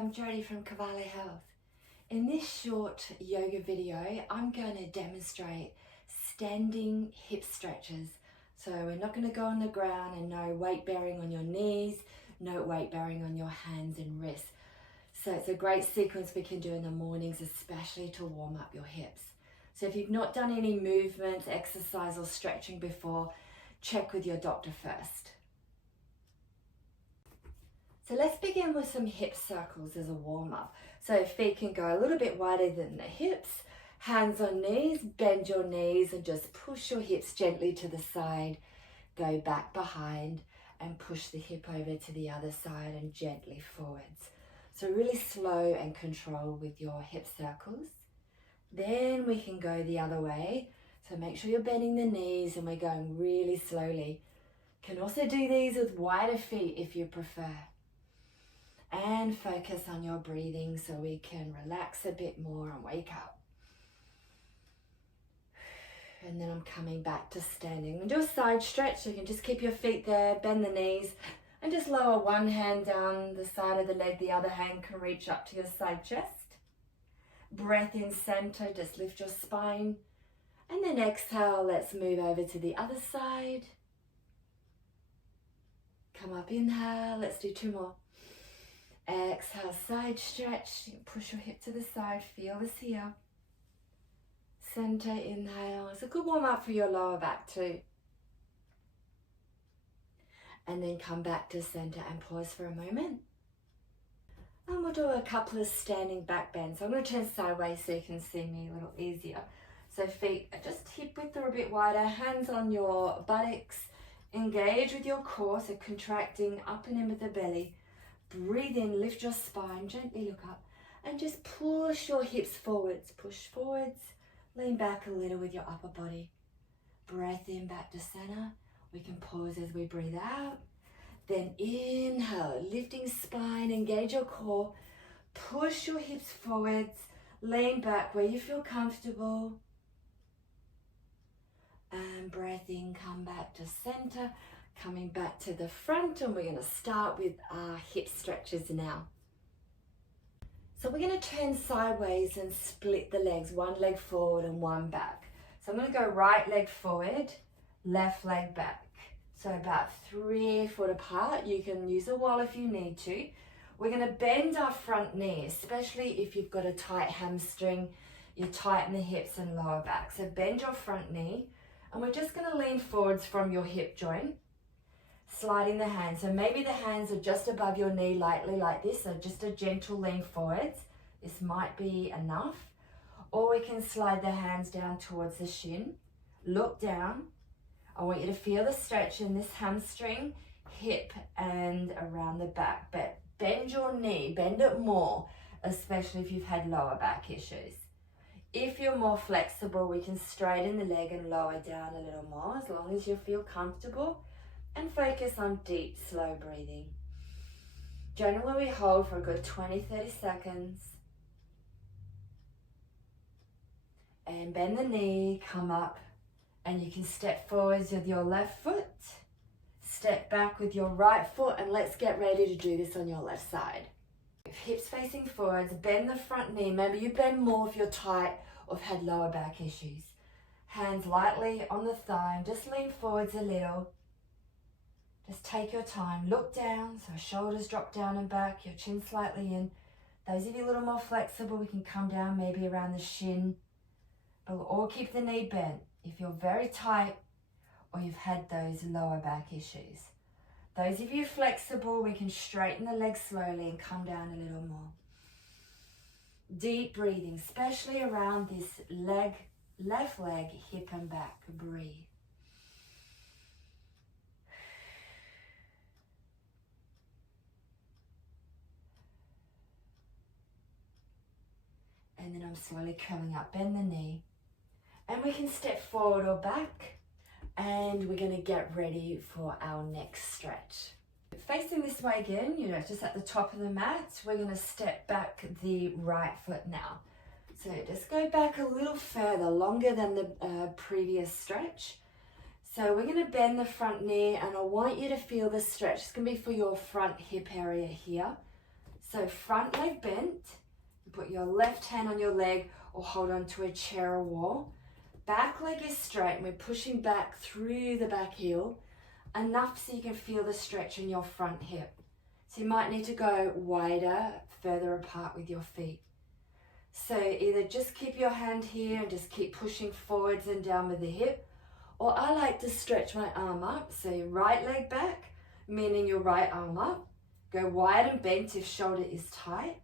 I'm Jodie from Cavalli Health. In this short yoga video, I'm going to demonstrate standing hip stretches. So we're not going to go on the ground, and no weight bearing on your knees, no weight bearing on your hands and wrists. So it's a great sequence we can do in the mornings, especially to warm up your hips. So if you've not done any movements, exercise or stretching before, check with your doctor first. So let's begin with some hip circles as a warm-up. So feet can go a little bit wider than the hips, hands on knees, bend your knees and just push your hips gently to the side, go back behind and push the hip over to the other side and gently forwards. So really slow and controlled with your hip circles. Then we can go the other way. So make sure you're bending the knees and we're going really slowly. Can also do these with wider feet if you prefer. And focus on your breathing so we can relax a bit more and wake up. And then I'm coming back to standing. And do a side stretch, so you can just keep your feet there, bend the knees, and just lower one hand down the side of the leg, the other hand can reach up to your side chest. Breath in center, just lift your spine. And then exhale, let's move over to the other side. Come up, inhale, let's do two more. Exhale, side stretch, push your hip to the side, feel this here. Center, inhale, it's a good warm up for your lower back too. And then come back to center and pause for a moment. And we'll do a couple of standing back bends. So I'm going to turn sideways so you can see me a little easier. So feet are just hip width or a bit wider, hands on your buttocks, engage with your core, so contracting up and in with the belly. Breathe in, lift your spine, gently look up and just push your hips forwards. Push forwards, lean back a little with your upper body. Breath in, back to center. We can pause as we breathe out. Then inhale, lifting spine, engage your core. Push your hips forwards, lean back where you feel comfortable. And breath in, come back to center. Coming back to the front, and we're going to start with our hip stretches now. So we're going to turn sideways and split the legs, one leg forward and one back. So I'm going to go right leg forward, left leg back. So about 3 foot apart. You can use a wall if you need to. We're going to bend our front knee, especially if you've got a tight hamstring, you're tight in the hips and lower back. So bend your front knee, and we're just going to lean forwards from your hip joint. Sliding the hands, so maybe the hands are just above your knee lightly like this, so just a gentle lean forwards. This might be enough. Or we can slide the hands down towards the shin. Look down. I want you to feel the stretch in this hamstring, hip and around the back. But bend your knee, bend it more, especially if you've had lower back issues. If you're more flexible, we can straighten the leg and lower down a little more, as long as you feel comfortable. And focus on deep, slow breathing. Generally, we hold for a good 20-30 seconds. And bend the knee, come up, and you can step forwards with your left foot. Step back with your right foot, and let's get ready to do this on your left side. Hips facing forwards, bend the front knee. Maybe you bend more if you're tight or have had lower back issues. Hands lightly on the thigh, and just lean forwards a little. Just take your time, look down, so shoulders drop down and back, your chin slightly in. Those of you a little more flexible, we can come down maybe around the shin, but we'll all keep the knee bent. If you're very tight or you've had those lower back issues. Those of you flexible, we can straighten the legs slowly and come down a little more. Deep breathing, especially around this leg, left leg, hip and back. Breathe. And then I'm slowly coming up, bend the knee. And we can step forward or back. And we're going to get ready for our next stretch. Facing this way again, just at the top of the mat, we're going to step back the right foot now. So just go back a little further, longer than the previous stretch. So we're going to bend the front knee, and I want you to feel the stretch. It's going to be for your front hip area here. So front leg bent, you put your left hand on your leg or hold on to a chair or wall. Back leg is straight and we're pushing back through the back heel, enough so you can feel the stretch in your front hip. So you might need to go wider, further apart with your feet. So either just keep your hand here and just keep pushing forwards and down with the hip, or I like to stretch my arm up. So your right leg back, meaning your right arm up. Go wide and bent if shoulder is tight.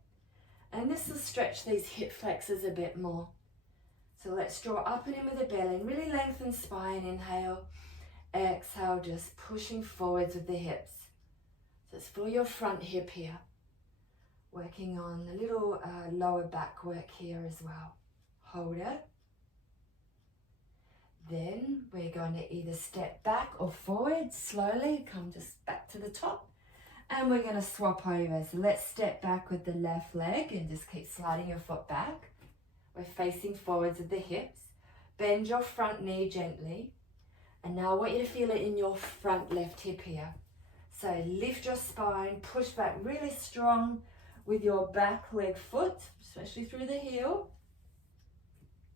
And this will stretch these hip flexors a bit more. So let's draw up and in with the belly and really lengthen spine. Inhale, exhale, just pushing forwards with the hips. So it's for your front hip here. Working on a little lower back work here as well. Hold it. Then we're going to either step back or forward slowly. Come just back to the top. And we're going to swap over. So let's step back with the left leg and just keep sliding your foot back. We're facing forwards with the hips. Bend your front knee gently. And now I want you to feel it in your front left hip here. So lift your spine, push back really strong with your back leg foot, especially through the heel.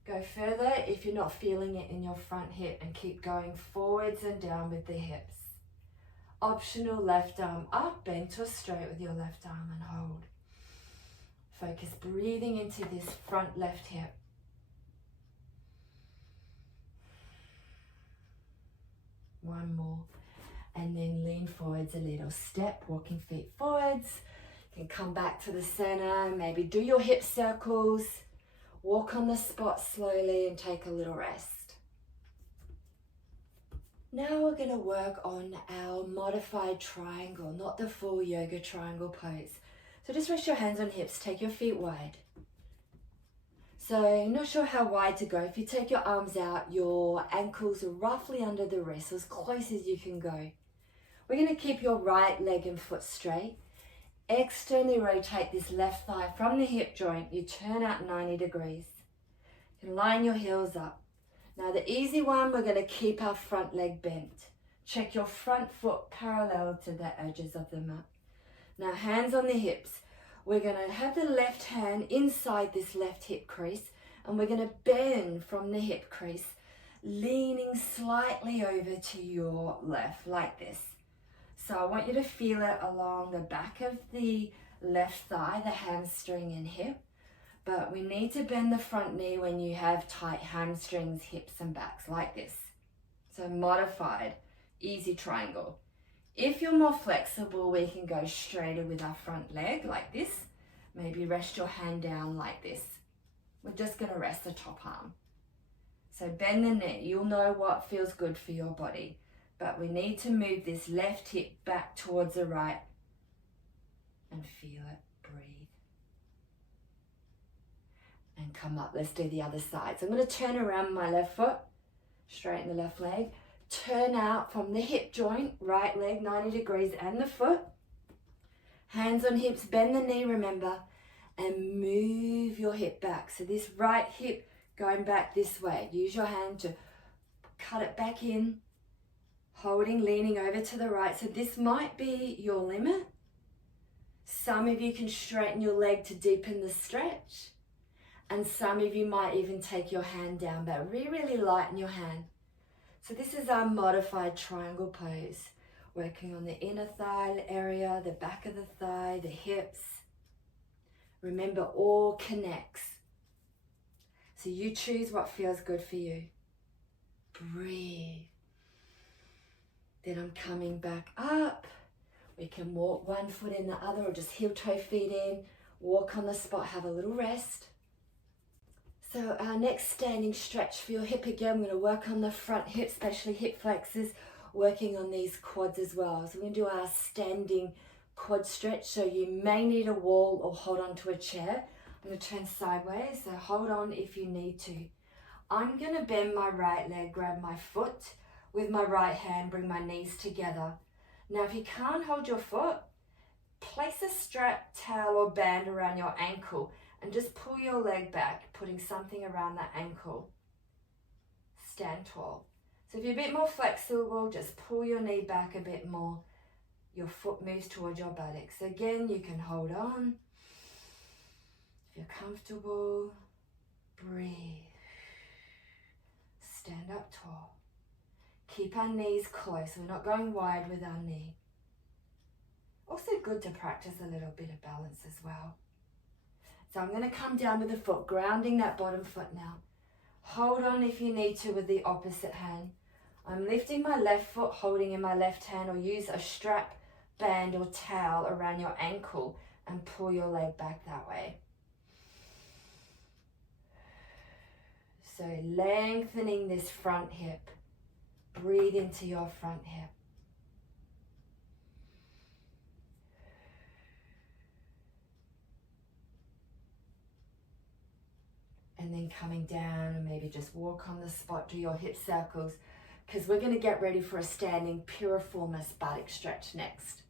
Go further if you're not feeling it in your front hip and keep going forwards and down with the hips. Optional left arm up, bend to a straight with your left arm and hold. Focus breathing into this front left hip. One more. And then lean forwards a little. Step, walking feet forwards. You can come back to the center, maybe do your hip circles. Walk on the spot slowly and take a little rest. Now we're going to work on our modified triangle, not the full yoga triangle pose. So just rest your hands on hips, take your feet wide. So not sure how wide to go. If you take your arms out, your ankles are roughly under the wrist, as close as you can go. We're going to keep your right leg and foot straight. Externally rotate this left thigh from the hip joint. You turn out 90 degrees. You can line your heels up. Now the easy one, we're going to keep our front leg bent. Check your front foot parallel to the edges of the mat. Now hands on the hips. We're going to have the left hand inside this left hip crease and we're going to bend from the hip crease, leaning slightly over to your left like this. So I want you to feel it along the back of the left thigh, the hamstring and hip. But we need to bend the front knee when you have tight hamstrings, hips and backs like this. So modified, easy triangle. If you're more flexible, we can go straighter with our front leg like this. Maybe rest your hand down like this. We're just going to rest the top arm. So bend the knee. You'll know what feels good for your body. But we need to move this left hip back towards the right and feel it. Breathe. And come up. Let's do the other side. So I'm going to turn around my left foot, straighten the left leg. Turn out from the hip joint, right leg 90 degrees and the foot. Hands on hips, bend the knee, remember, and move your hip back. So this right hip going back this way. Use your hand to cut it back in, holding, leaning over to the right. So this might be your limit. Some of you can straighten your leg to deepen the stretch. And some of you might even take your hand down, but really lighten your hand. So this is our modified triangle pose, working on the inner thigh area, the back of the thigh, the hips. Remember, all connects. So you choose what feels good for you. Breathe. Then I'm coming back up. We can walk one foot in the other or just heel toe feet in, walk on the spot, have a little rest. So our next standing stretch for your hip again, we're going to work on the front hip, especially hip flexors, working on these quads as well. So we're going to do our standing quad stretch. So you may need a wall or hold on to a chair. I'm going to turn sideways, so hold on if you need to. I'm going to bend my right leg, grab my foot with my right hand, bring my knees together. Now if you can't hold your foot, place a strap, towel or band around your ankle and just pull your leg back, putting something around that ankle. Stand tall. So if you're a bit more flexible, just pull your knee back a bit more your foot moves towards your buttocks. So again, you can hold on. If you're comfortable, breathe. Stand up tall. Keep our knees close. We're not going wide with our knee. Also good to practice a little bit of balance as well. So I'm going to come down with the foot, grounding that bottom foot now. Hold on if you need to with the opposite hand. I'm lifting my left foot, holding in my left hand, or use a strap, band or towel around your ankle and pull your leg back that way. So lengthening this front hip. Breathe into your front hip. And then coming down and maybe just walk on the spot, do your hip circles, because we're going to get ready for a standing piriformis buttock stretch next.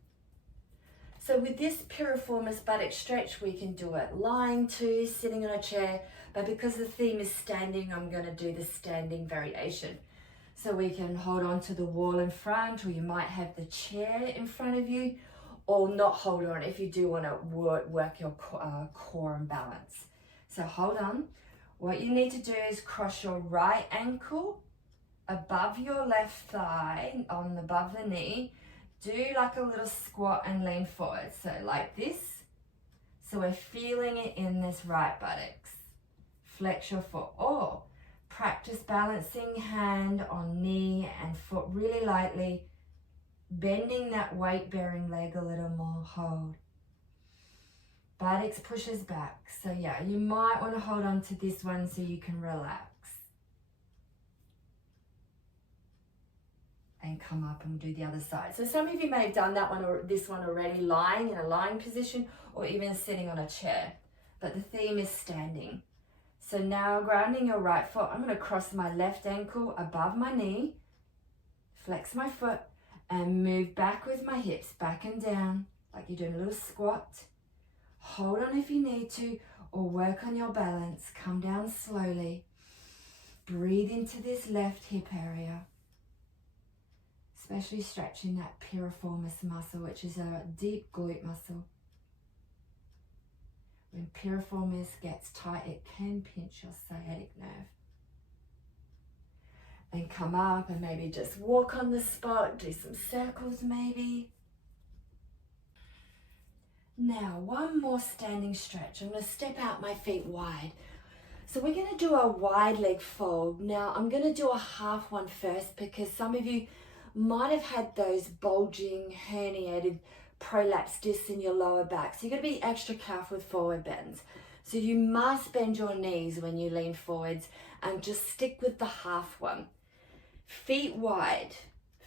So with this piriformis buttock stretch, we can do it lying too, sitting on a chair, but because the theme is standing, I'm going to do the standing variation. So we can hold on to the wall in front, or you might have the chair in front of you, or not hold on if you do want to work your core and balance. So hold on. What you need to do is cross your right ankle above your left thigh, above the knee. Do like a little squat and lean forward. So like this. So we're feeling it in this right buttocks. Flex your foot, or practice balancing hand on knee and foot really lightly, bending that weight-bearing leg a little more. Hold. Buttocks pushes back. So yeah, you might want to hold on to this one so you can relax. And come up and do the other side. So some of you may have done that one or this one already, lying in a lying position or even sitting on a chair. But the theme is standing. So now grounding your right foot, I'm going to cross my left ankle above my knee, flex my foot, and move back with my hips, back and down, like you're doing a little squat. Hold on if you need to, or work on your balance. Come down slowly. Breathe into this left hip area, especially stretching that piriformis muscle, which is a deep glute muscle. When piriformis gets tight, it can pinch your sciatic nerve. And come up and maybe just walk on the spot, do some circles maybe. Now, one more standing stretch. I'm going to step out my feet wide. So we're going to do a wide leg fold. Now, I'm going to do a half one first because some of you might have had those bulging, herniated, prolapsed discs in your lower back. So you're going to be extra careful with forward bends. So you must bend your knees when you lean forwards and just stick with the half one. Feet wide,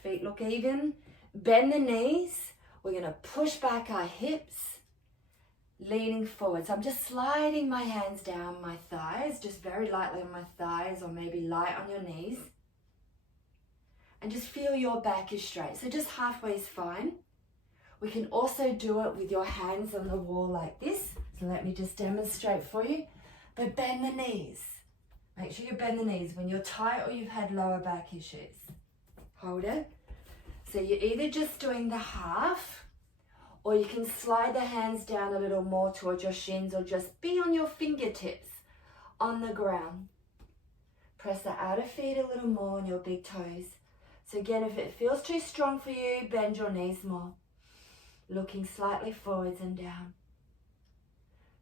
feet look even, bend the knees. We're going to push back our hips, leaning forward. So I'm just sliding my hands down my thighs, just very lightly on my thighs, or maybe light on your knees. And just feel your back is straight. So just halfway is fine. We can also do it with your hands on the wall like this. So let me just demonstrate for you. But bend the knees. Make sure you bend the knees when you're tight or you've had lower back issues. Hold it. So you're either just doing the half, or you can slide the hands down a little more towards your shins, or just be on your fingertips on the ground. Press the outer feet a little more on your big toes. So again, if it feels too strong for you, bend your knees more. Looking slightly forwards and down.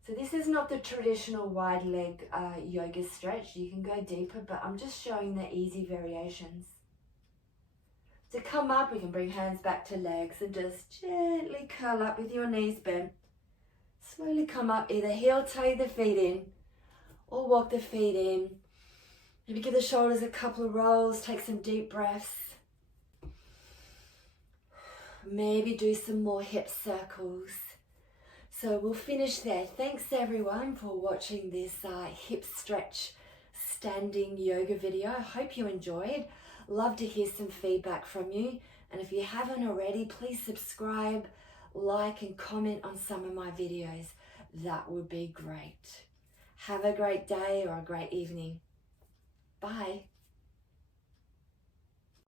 So this is not the traditional wide leg yoga stretch. You can go deeper, but I'm just showing the easy variations. To come up, we can bring hands back to legs and just gently curl up with your knees bent. Slowly come up, either heel toe the feet in or walk the feet in. Maybe give the shoulders a couple of rolls, take some deep breaths. Maybe do some more hip circles. So we'll finish there. Thanks everyone for watching this hip stretch standing yoga video. I hope you enjoyed. Love to hear some feedback from you. And if you haven't already, please subscribe, like and comment on some of my videos. That would be great. Have a great day or a great evening. Bye.